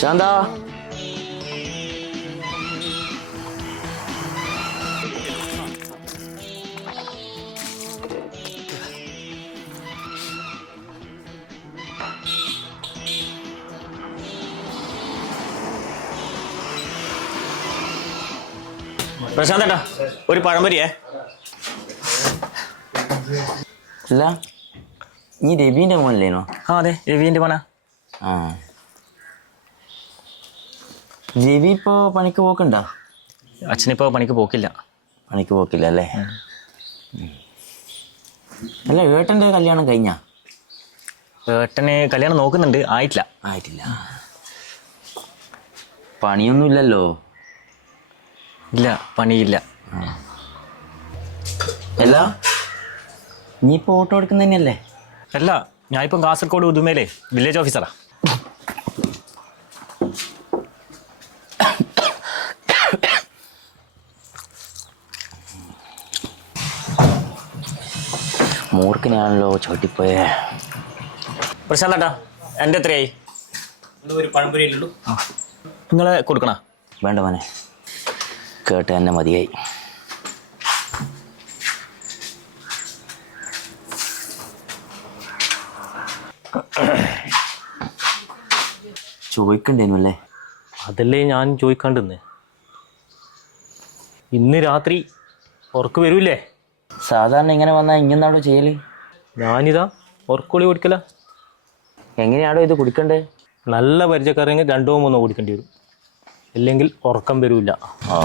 ശാന്ത പ്രശാന്തേട്ടാ ഒരു പഴംപൊരിയേ. അല്ല ഈ രവീൻ്റെ മോനല്ലേനോ? ആ അതെ, രവീൻ്റെ മോനാ. ആ രവി ഇപ്പോൾ പണിക്ക് പോക്കുണ്ടോ? അച്ഛനിപ്പോൾ പണിക്ക് പോക്കില്ല. പണിക്ക് പോക്കില്ല അല്ലേ? അല്ല ഏട്ടൻ്റെ കല്യാണം കഴിഞ്ഞാ? ഏട്ടന് കല്യാണം നോക്കുന്നുണ്ട്, ആയിട്ടില്ല. ആയിട്ടില്ല. പണിയൊന്നുമില്ലല്ലോ? ഇല്ല, പണിയില്ല. അല്ല നീ ഇപ്പോൾ ഓട്ടോ എടുക്കുന്ന തന്നെയല്ലേ? അല്ല, ഞാനിപ്പം കാസർഗോഡ് ഉദുമയിലെ വില്ലേജ് ഓഫീസറാ. മൂർഖനാണല്ലോ ചവിട്ടിപ്പോയേ. പ്രശാന്തേട്ടാ എൻ്റെ എത്രയായി? ഒരു പഴംപൊരിയല്ലോ, നിങ്ങൾ കൊടുക്കണ? വേണ്ട മോനെ, കേട്ട് തന്നെ മതിയായി. ചോദിക്കണ്ടേനു അല്ലേ? അതല്ലേ ഞാൻ ചോദിക്കാണ്ടെന്ന്. ഇന്ന് രാത്രി ഉറക്ക് വരൂല്ലേ? സാധാരണ ഇങ്ങനെ വന്നാൽ ഇങ്ങനാടോ ചെയ്യല്? ഞാനിതാ ഉറക്കുളി കുടിക്കല. എങ്ങനെയാണോ ഇത് കുടിക്കണ്ടേ? നല്ല പരിചയക്കാരെങ്കിൽ 2 3 കുടിക്കേണ്ടി വരും, ഇല്ലെങ്കിൽ ഉറക്കം വരില്ല. ആ